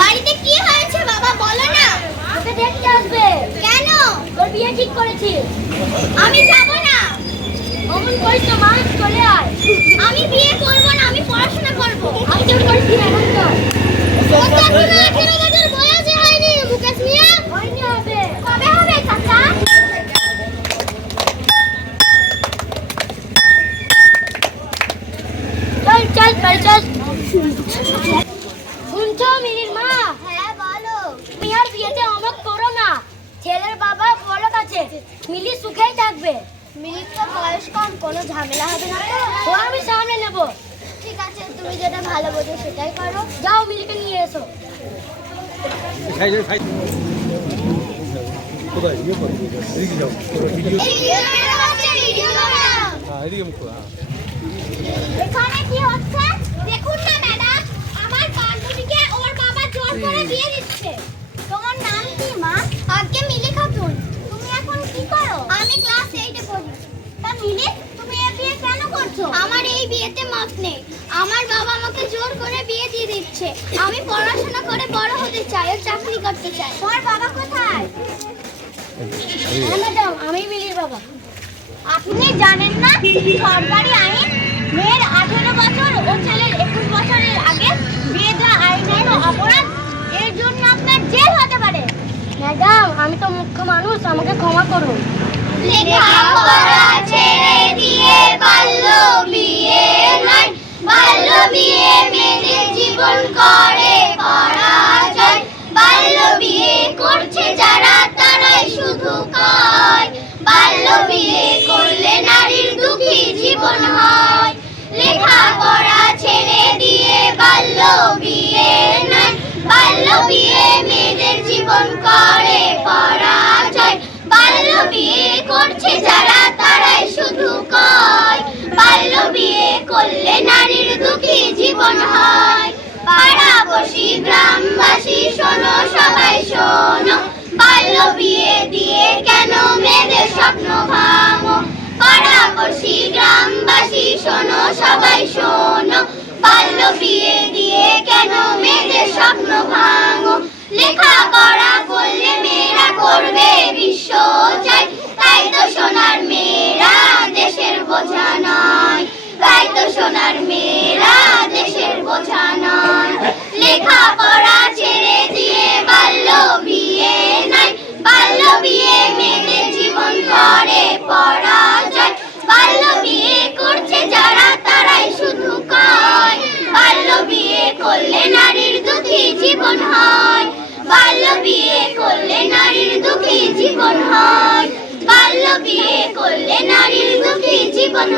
বাড়িতে কি হয়েছে বাবা বলো না। ওকে দেখতে আসবে। কেন? তোর বিয়ে ঠিক করেছি। আমি যাব না। অমন করিস না মা, চলে আয়। আমি বিয়ে করব না, আমি পড়াশোনা করব। আমি জোর করছি এখন চল। ওর তো এখনো 18 বছর বয়স হয়নি মুকেশ মিয়া। হয়নি হবে। কবে হবে চাচা? চল চল চল চল। শুনছো মিলির মা? হ্যাঁ বলো। তুমি আর বিয়েতে অমত করো না। ছেলের বাবা বলদ আছে, মিলি সুখেই থাকবে। মিলির তো বয়স কম, কোনো ঝামেলা হবে না তো? ও আমি সামনে নেব। ঠিক আছে, তুমি যেটা ভালো বোঝো সেটাই করো। যাও মিলিকে নিয়ে এসো। এখানে কি হচ্ছে দেখুন না ম্যাডাম, আমার বান্ধবীকে ওর বাবা জোর করে বিয়ে দিচ্ছে। তোমার নাম কি মা? আগে মিলি খাতুন। তুমি এখন কি করো? আমি ক্লাস 8 এ পড়ি। তা মিলি, তুমি এই বিয়ে কেন করছো? আমার এই বিয়েতে মত নেই। আমার বাবা আমাকে জোর করে বিয়ে দিয়ে দিচ্ছে। আমি পড়াশোনা করে বড় হতে চাই আর চাকরি করতে চাই। তোমার বাবা কোথায়? হ্যাঁ ম্যাডাম, আমি মিলির বাবা। আপনি জানেন না সরকারি আইন মেয়ের 18 বছর ও ছেলের 21 বছরের আগে বিয়ে দেওয়া আইনত অপরাধ। এর জন্য আপনার জেল হতে পারে। ম্যাডাম, আমি তো মুখ্য মানুষ, আমাকে ক্ষমা করুন। লেখাপড়া ছেড়ে দিয়ে বাল্য বিয়ে নয়, বাল্য বিয়ে মেয়েদের জীবন করে পরাজয়। বাল্য বিয়ে করছে যারা তারাই শুধু কয়, বাল্য বিয়ে করলে নারীর দুঃখী জীবন হয়। লেখাপড়া ছেড়ে দিয়ে বাল্য বিয়ে নয়, বাল্য বিয়ে মেয়েদের জীবন করে পরাজয়। বাল্য বিয়ে করছে যারা তারাই শুধু কয়, বাল্য বিয়ে করলে নারীর দুঃখী জীবন হয়। পাড়াবসী গ্রামবাসী শোনো, সবাই শোনো, বাল্য বিয়ে দিয়ে কেন মেয়েদের স্বপ্ন ভাঙো। পাড়াবসী গ্রামবাসী শোনো, সবাই শোনো, বাল্য বিয়ে দিয়ে কেন মেয়েদের স্বপ্ন ভাঙো। লেখাপড়া করলে মেয়েরা করবে বিশ্ব চাই, তাই তো সোনার মেয়েরা দেশের বোঝা নয়, তাই তো সোনার মেয়েরা দেশের বোঝা নয়। লেখাপড়া ছেড়ে দিয়ে বাল্য বিয়ে নয়, বাল্য বিয়ে মেয়েদের জীবন করে পরাজয়। বাল্য বিয়ে করছে যারা তারাই শুধু কয়, বাল্য বিয়ে করলে নারীর দুঃখী জীবন হয়। বাল্য বিয়ে করলে নারীর দুঃখী জীবন হয়। বাল্য বিয়ে করলে নারীর দুঃখী জীবন